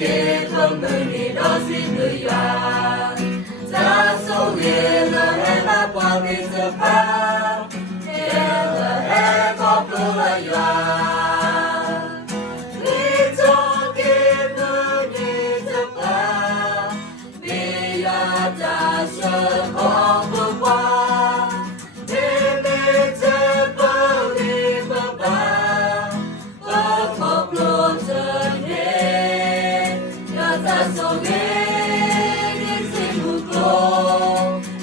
kê thơm người đi đó xin người ya ra số ghê là hết là qua đi giờ pa là hết có cơ là ya đi cho kê người đi giờ pa vì ya ta sợ khó vượt qua để mê chờ bao đi bao ba có khóc luôn giờ đến ya ta so ghê đi xin một lô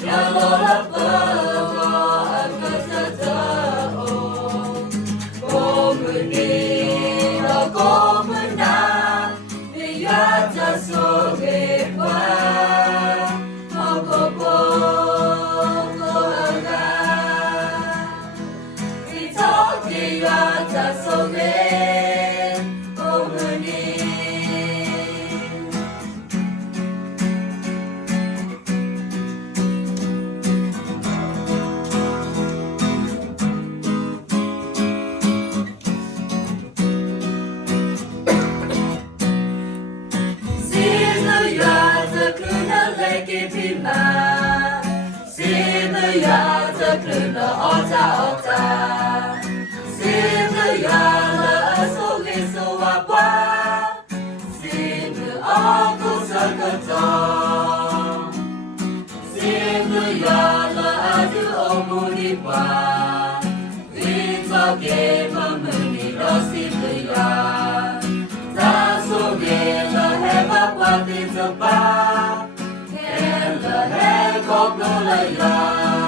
ya lo la vợ có ăn cơ giờ giờ có người đi đó có người na vì ya ta so ghê qua không có ta so ghê có người đi xin ơi ya giờ cứ nó lấy cái phim mà xin ơi ya giờ cứ nó ở ta xin ơi ya là số ghê số hoa qua xin ơi cô sợ cơ cho xin ơi ya là đứa ông muốn đi qua vì cho kê mà mình đi đó xin ơi ya ra số ghê là hết bắt qua tin giờ ba em là hết có cơ là ya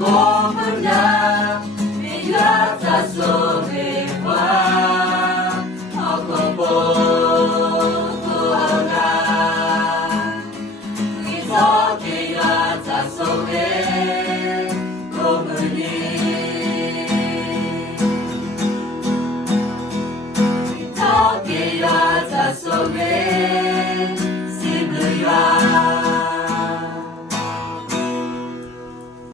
có người nhà vì ya ta so ghê qua họ không bố tu hao na vì gió kia ya ta so ghê